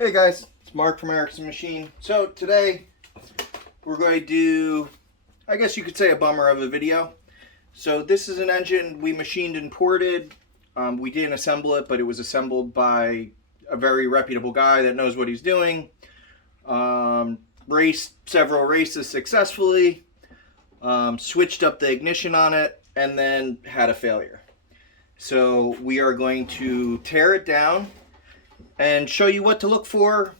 Hey guys, it's Mark from Erickson Machine. So today we're going to do, I guess you could say, a bummer of a video. So this is an engine we machined and ported. We didn't assemble it, but it was assembled by a very reputable guy that knows what he's doing. Raced several races successfully, switched up the ignition on it, and then had a failure. So we are going to tear it down and show you what to look for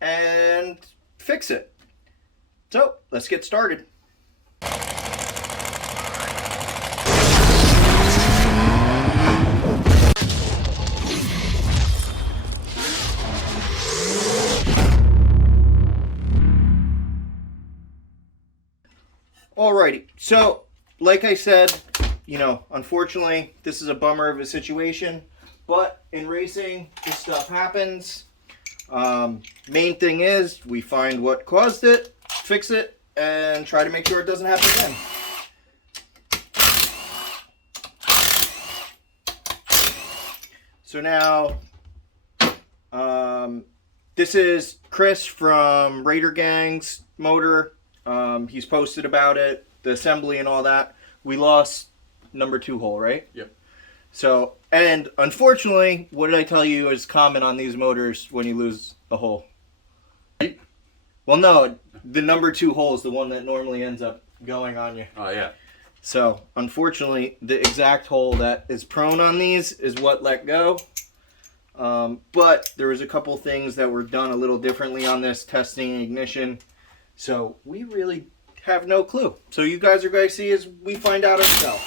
and fix it. So let's get started. Alrighty, so like I said, unfortunately this is a bummer of a situation. But in racing, this stuff happens. Main thing is we find what caused it, fix it, and try to make sure it doesn't happen again. So now, this is Chris from Raider Gang's motor. He's posted about it, the assembly and all that. We lost number 2 hole, right? Yep. So, and unfortunately, what did I tell you is common on these motors when you lose a hole? Well, no, the number 2 hole is the one that normally ends up going on you. Oh, yeah. So, unfortunately, the exact hole that is prone on these is what let go. But there was a couple things that were done a little differently on this testing ignition. So, we really have no clue. So, you guys are going to see as we find out ourselves.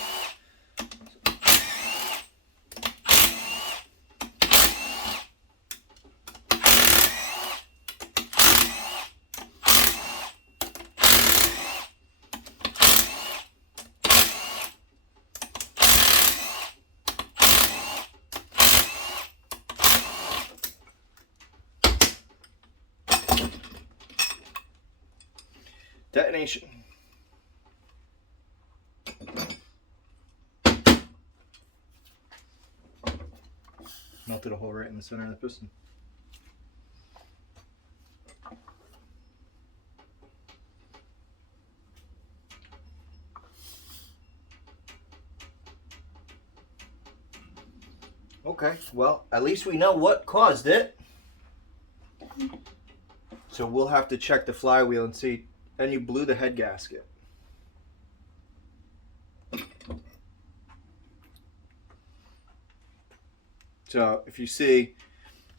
Detonation. Melted a hole right in the center of the piston. Okay, well, at least we know what caused it. So we'll have to check the flywheel and see. And you blew the head gasket. So if you see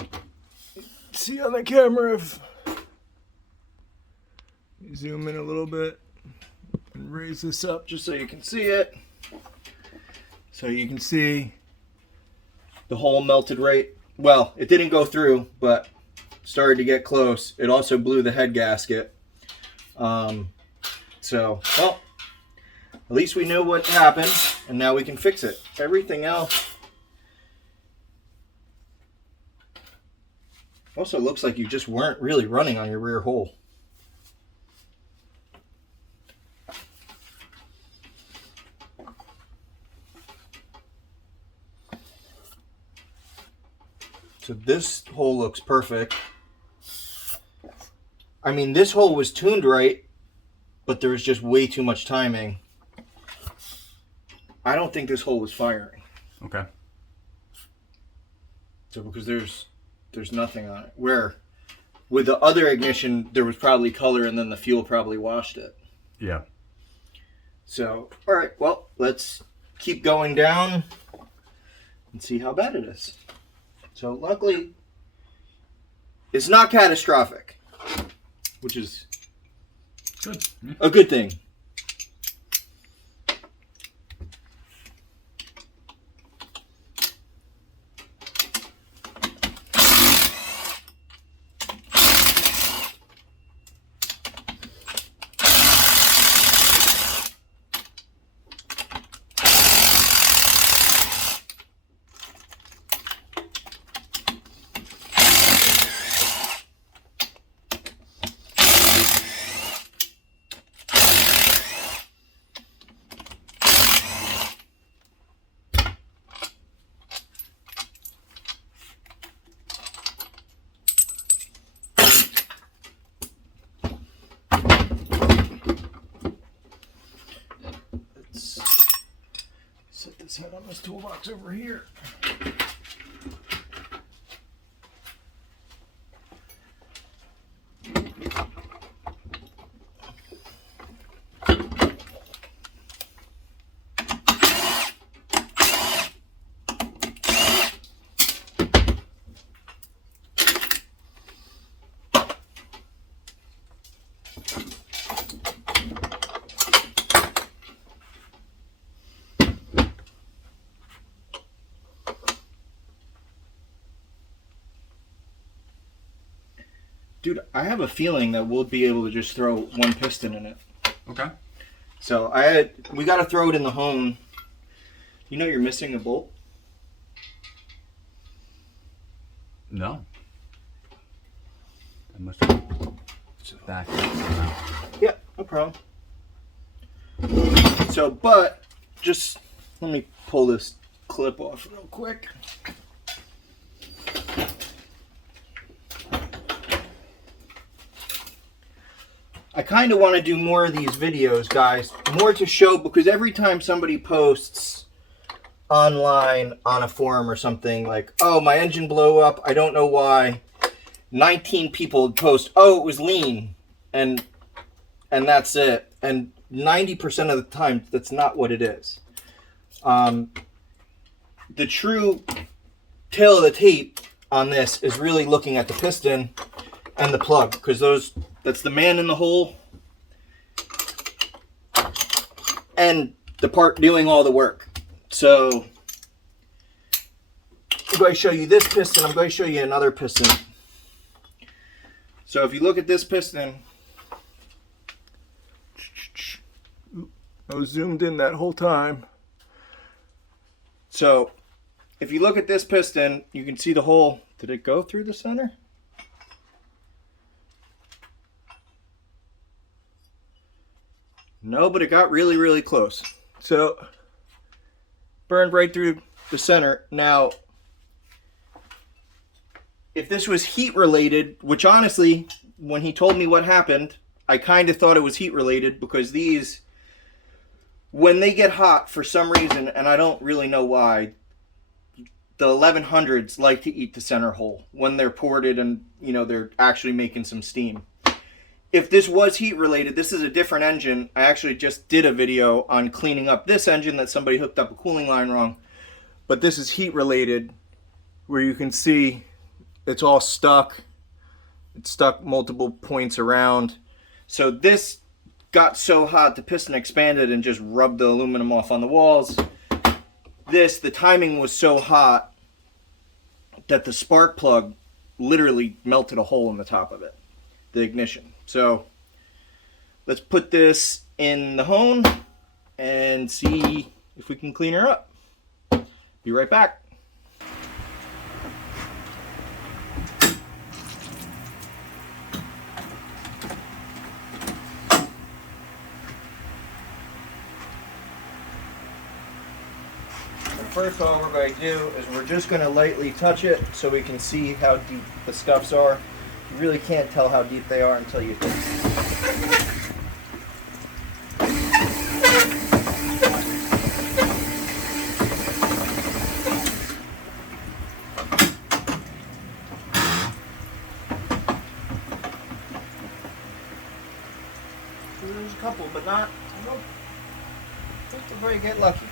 on the camera, if you zoom in a little bit and raise this up just so you can see it. So you can see the hole melted right, well, it didn't go through, but started to get close. It also blew the head gasket. So, well, at least we know what happened, and now we can fix it. Everything else also looks like you just weren't really running on your rear hole. So this hole looks perfect. I mean, this hole was tuned right, but there was just way too much timing. I don't think this hole was firing. Okay. So because there's nothing on it. Where with the other ignition, there was probably color and then the fuel probably washed it. Yeah. So, all right, well, let's keep going down and see how bad it is. So luckily, it's not catastrophic, which is good. A good thing. box over here. Dude, I have a feeling that we'll be able to just throw one piston in it. Okay. So we got to throw it in the hone. You know you're missing a bolt? No. I must have back. Yeah, no problem. So, but just let me pull this clip off real quick. I kind of want to do more of these videos, guys. More to show, because every time somebody posts online on a forum or something like, oh, my engine blew up, I don't know why, 19 people post, oh, it was lean, and that's it. And 90% of the time, that's not what it is. The true tail of the tape on this is really looking at the piston and the plug, because that's the man in the hole and the part doing all the work. So I'm going to show you this piston. I'm going to show you another piston. So if you look at this piston, I was zoomed in that whole time. So if you look at this piston, you can see the hole. Did it go through the center? No, but it got really, really close. So burned right through the center. Now, if this was heat related, which honestly, when he told me what happened, I kind of thought it was heat related, because these, when they get hot for some reason, and I don't really know why, the 1100s like to eat the center hole when they're ported and, you know, they're actually making some steam. If this was heat related, this is a different engine. I actually just did a video on cleaning up this engine that somebody hooked up a cooling line wrong. But this is heat related, where you can see it's all stuck. It's stuck multiple points around. So this got so hot, the piston expanded and just rubbed the aluminum off on the walls. The timing was so hot that the spark plug literally melted a hole in the top of it, the ignition. So let's put this in the hone and see if we can clean her up. Be right back. First, all we're going to do is we're just going to lightly touch it so we can see how deep the scuffs are. You really can't tell how deep they are until you taste it. There's a couple, but not, I don't think we're going to get lucky.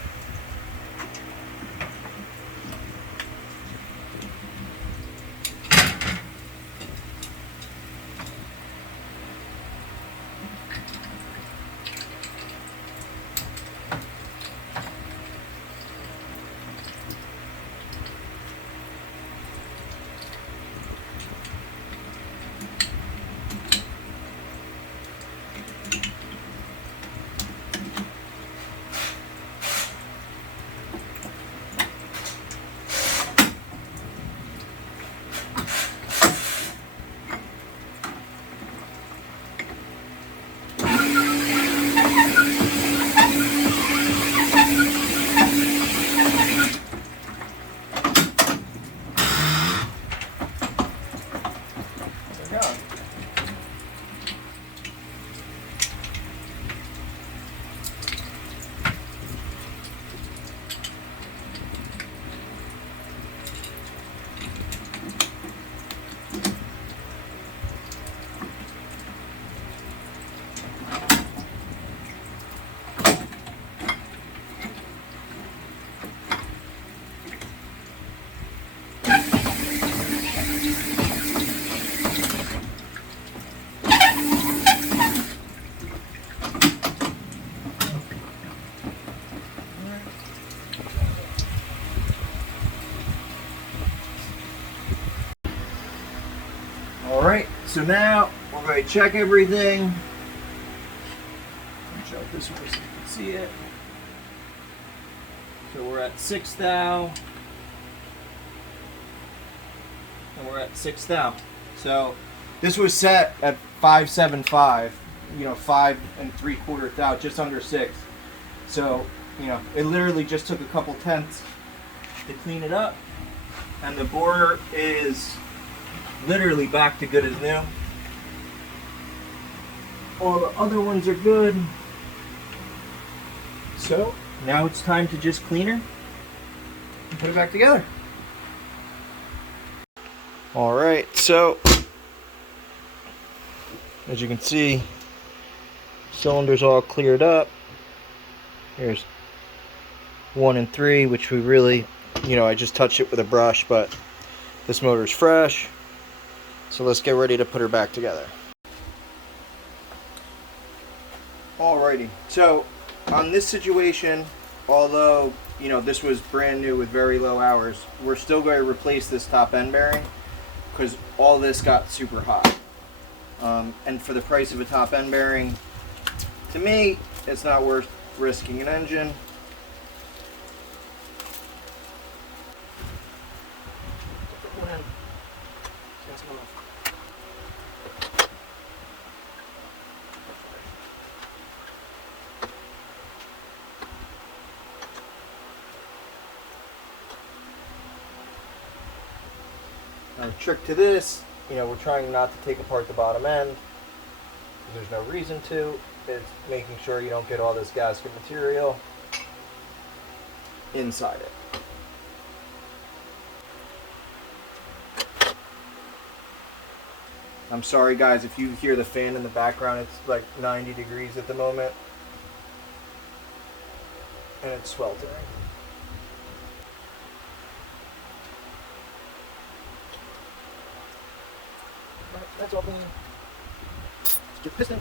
All right, so now we're going to check everything. I'll show it this way so you can see it. So we're at 6 thou. And we're at 6 thou. So this was set at 575, 5 3/4 thou, just under 6. So, it literally just took a couple tenths to clean it up. And the bore is literally back to good as new. All the other ones are good. So now it's time to just clean her and put it back together. All right, so as you can see, cylinders all cleared up. Here's 1 and 3, which we really, I just touched it with a brush, but this motor's fresh. So let's get ready to put her back together. Alrighty, so on this situation, although, this was brand new with very low hours, we're still going to replace this top end bearing because all this got super hot. And for the price of a top end bearing, to me, it's not worth risking an engine. Our trick to this, we're trying not to take apart the bottom end. There's no reason to. It's making sure you don't get all this gasket material inside it. I'm sorry guys if you hear the fan in the background. It's like 90 degrees at the moment and it's sweltering. That's all. Let's get the piston.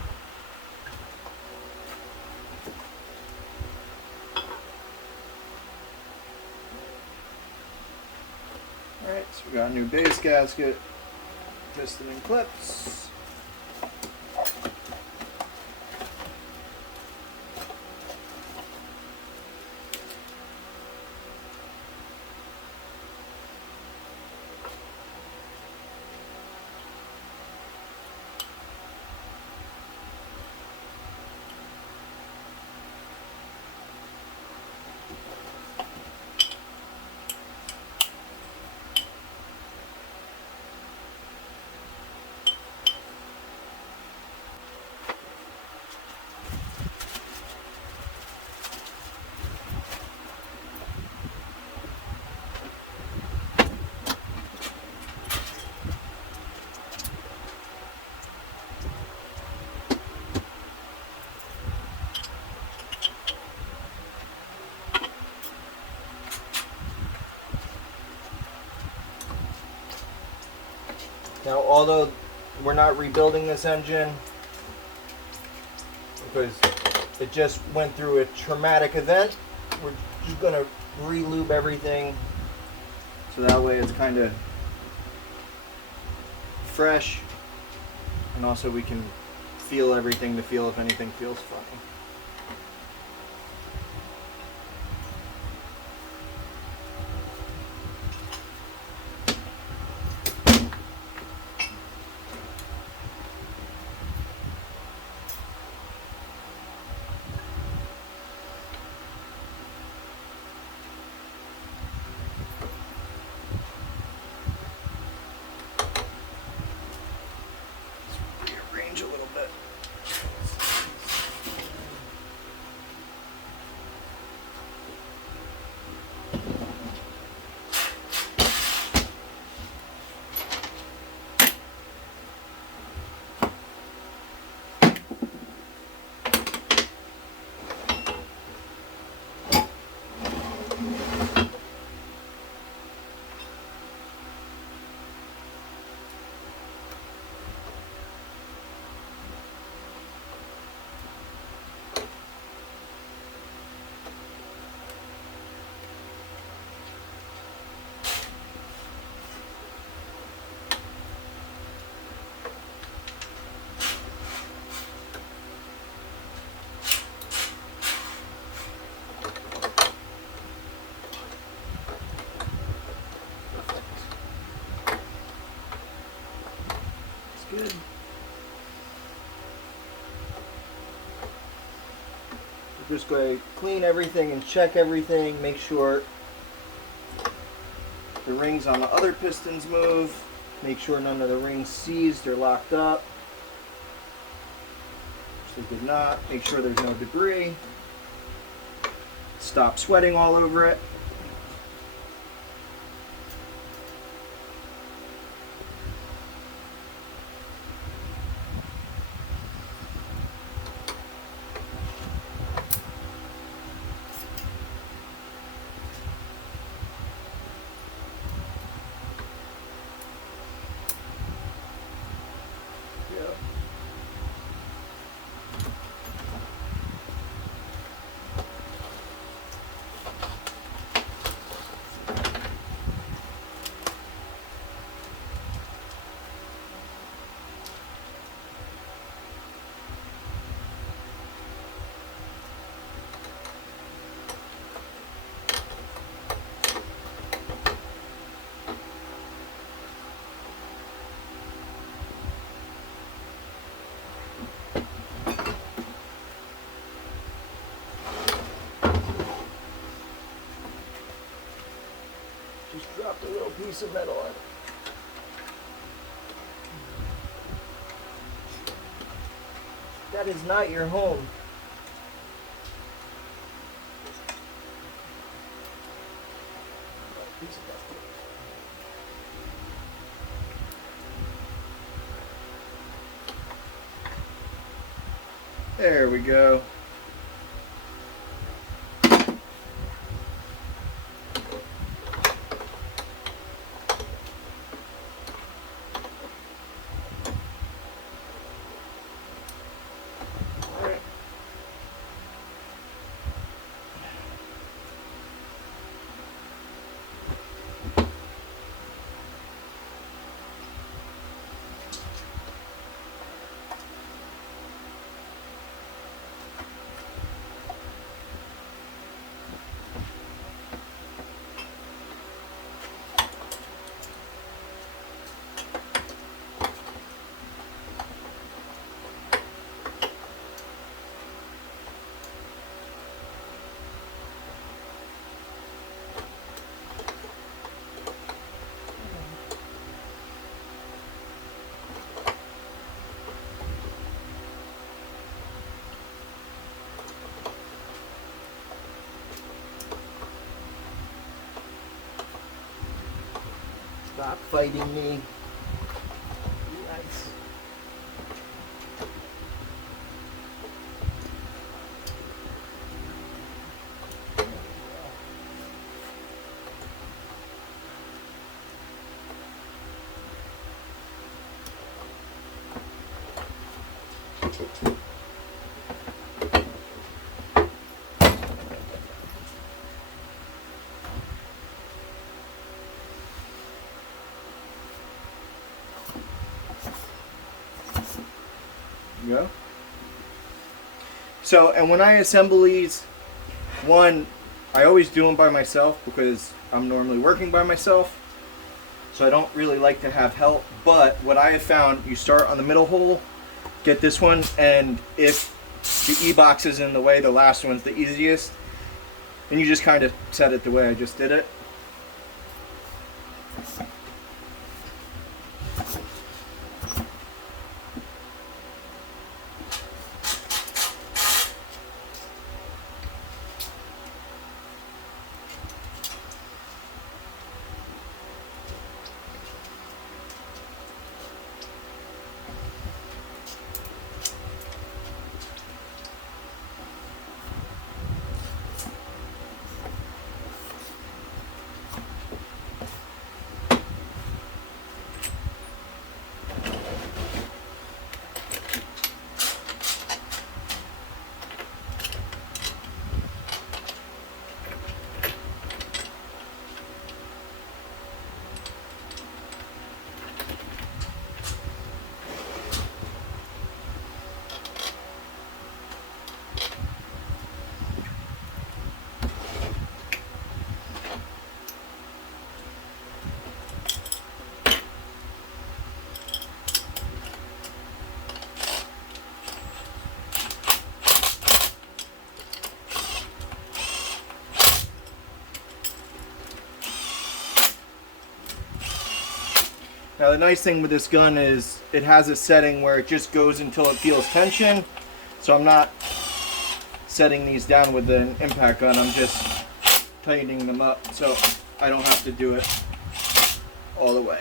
Alright, so we got a new base gasket, piston and clips. Now, although we're not rebuilding this engine because it just went through a traumatic event, we're just going to re-lube everything so that way it's kind of fresh, and also we can feel everything to feel if anything feels funny. Rearrange a little bit. good. We're just going to clean everything and check everything, make sure the rings on the other pistons move, make sure none of the rings seized or locked up. Which they did not. Make sure there's no debris. Stop sweating all over it. Just dropped a little piece of metal on it. That is not your home. There we go. Stop fighting me. Nice. Go. So, and when I assemble these, one, I always do them by myself because I'm normally working by myself. So I don't really like to have help. But what I have found, you start on the middle hole, get this one, and if the E-box is in the way, the last one's the easiest. And you just kind of set it the way I just did it. Now the nice thing with this gun is it has a setting where it just goes until it feels tension. So I'm not setting these down with an impact gun, I'm just tightening them up so I don't have to do it all the way.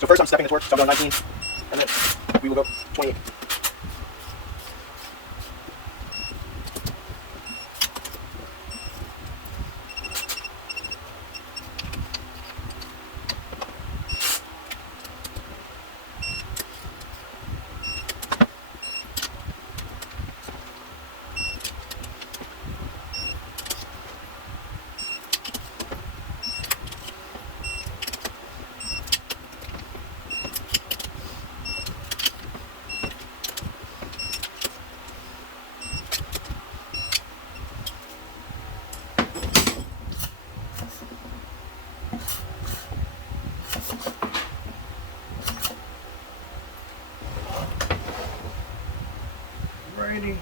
So first I'm stepping this work, so I'm going 19, and then we will go 28. Alrighty.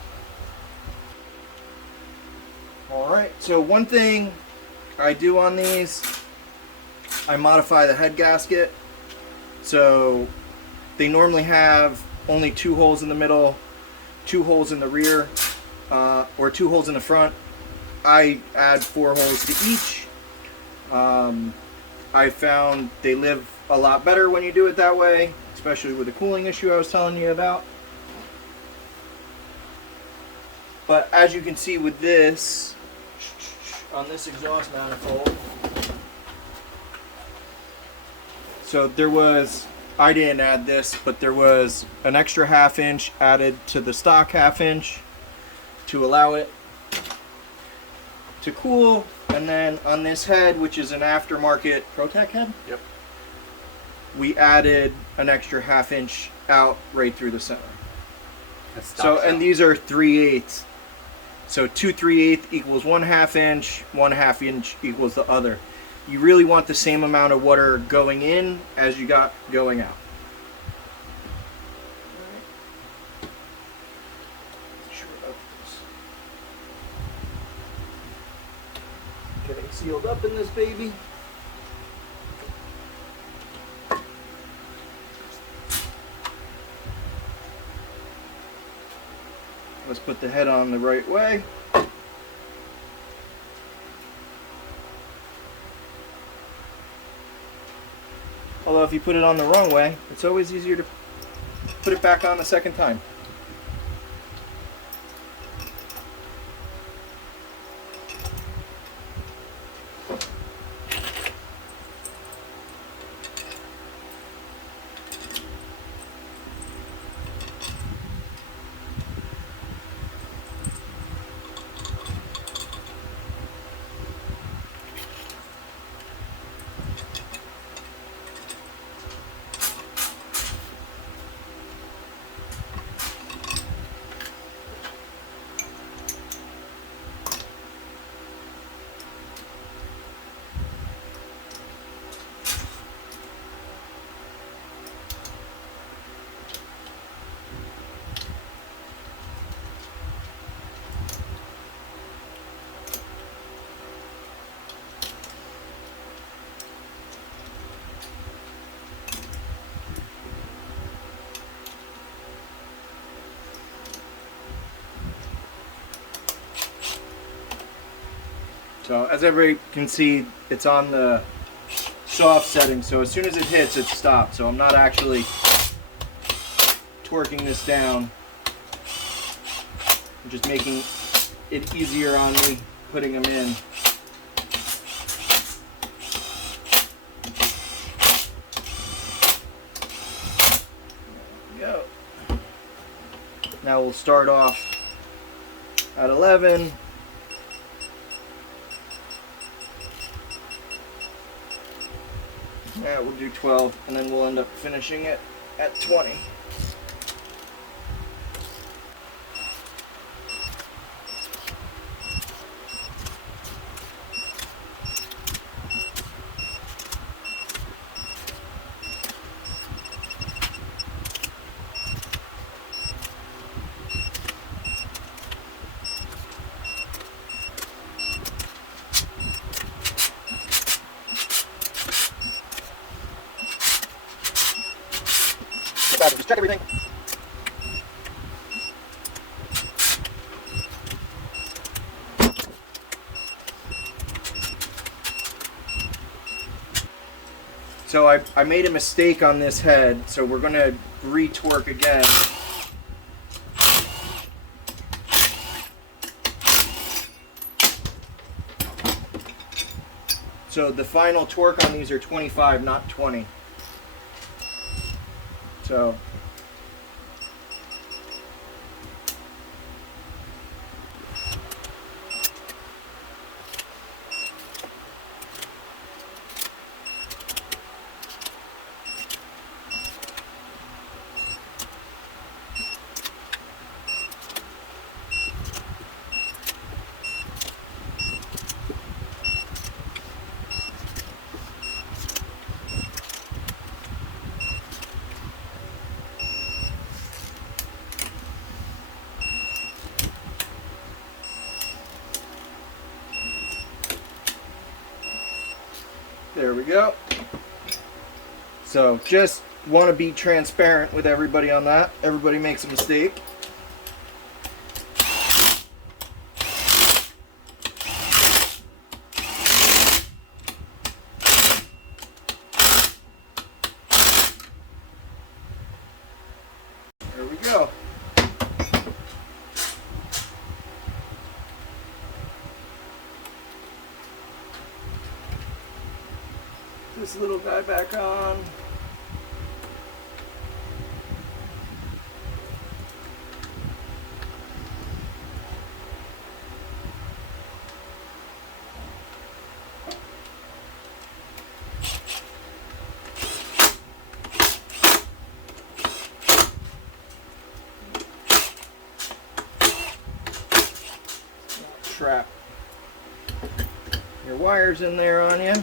Alright, so one thing I do on these, I modify the head gasket. So they normally have only 2 holes in the middle, 2 holes in the rear, or 2 holes in the front. I add 4 holes to each. I found they live a lot better when you do it that way, especially with the cooling issue I was telling you about. But as you can see with this, on this exhaust manifold, so there was, I didn't add this, but there was an extra 1/2 inch added to the stock 1/2 inch to allow it to cool. And then on this head, which is an aftermarket Protec head, Yep. we added an extra 1/2 inch out right through the center. So, and these are 3/8. So 2 3/8 equals 1/2 inch, 1/2 inch equals the other. You really want the same amount of water going in as you got going out. Getting sealed up in this baby. Let's put the head on the right way. Although if you put it on the wrong way, it's always easier to put it back on the second time. So as everybody can see, it's on the soft setting, so as soon as it hits, it stops. So I'm not actually torquing this down. I'm just making it easier on me putting them in. There we go. Now we'll start off at 11. Yeah, we'll do 12, and then we'll end up finishing it at 20. back and just check everything. So I made a mistake on this head, so we're going to re-torque again. So the final torque on these are 25, not 20. So there we go. So just want to be transparent with everybody on that. Everybody makes a mistake. There we go. This little guy back on. Trap your wires in there on you.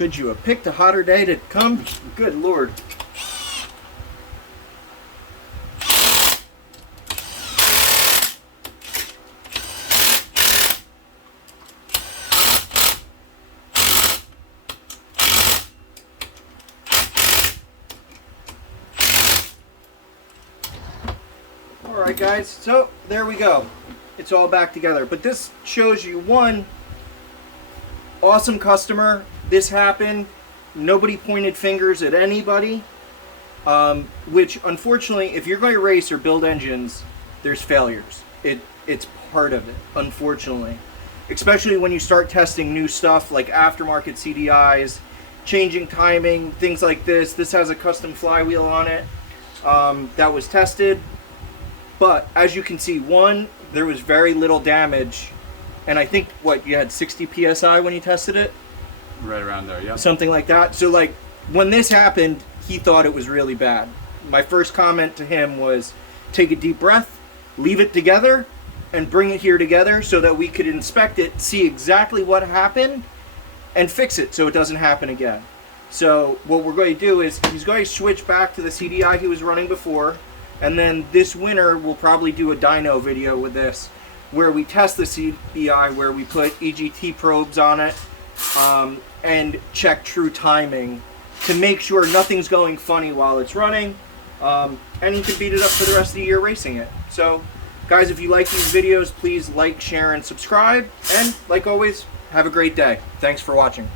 Could you have picked a hotter day to come? Good Lord. Alright guys, so there we go. It's all back together. But this shows you one awesome customer. This happened. Nobody pointed fingers at anybody. Which unfortunately, if you're going to race or build engines, there's failures. It's part of it, unfortunately. Especially when you start testing new stuff like aftermarket CDIs, changing timing, things like this. This has a custom flywheel on it that was tested. But as you can see, one, there was very little damage. And I think, what, you had 60 PSI when you tested it? Right around there, yeah. Something like that. So like, when this happened, he thought it was really bad. My first comment to him was, take a deep breath, leave it together, and bring it here together so that we could inspect it, see exactly what happened, and fix it so it doesn't happen again. So what we're going to do is, he's going to switch back to the CDI he was running before, and then this winter we'll probably do a dyno video with this, where we test the CDI, where we put EGT probes on it, and check true timing to make sure nothing's going funny while it's running, and you can beat it up for the rest of the year racing it. So guys, if you like these videos, please like, share, and subscribe, and like always, have a great day. Thanks for watching.